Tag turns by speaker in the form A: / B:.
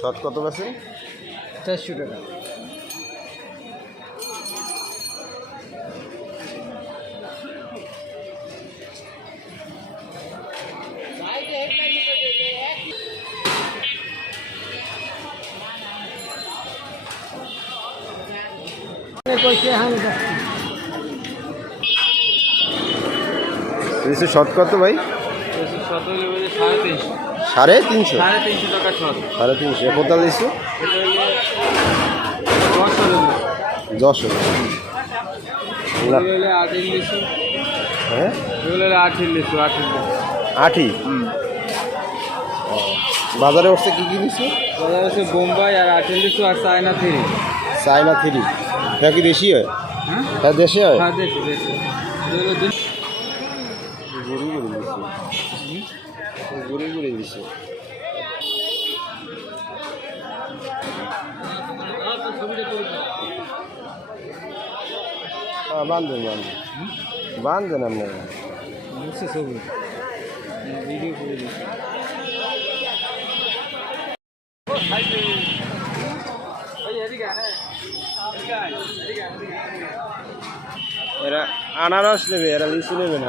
A: Short কত আছে
B: চারশো টাকা।
A: লিচু শর্ট কত ভাই?
B: সাড়ে তিনশো।
A: সাড়ে তিনশো?
B: তিনশো
A: তিনশো। কোথাও
B: হলে আটের লিচু
A: হ্যাঁ? আঠি বাজারে উঠছে কি কি লিচু
B: বাজারে হচ্ছে বোম্বাই আর লিচু আর চায়না থ্রি
A: চায়না থ্রি। এটা কি দেশি হয়?
B: হ্যাঁ
A: এটা দেশি হয়
B: হ্যাঁ
A: হ্যাঁ আপনারা
B: ছবি। ভিডিও করে দিচ্ছি
A: এরা আনারস নেবে এরা লিচু নেবে না।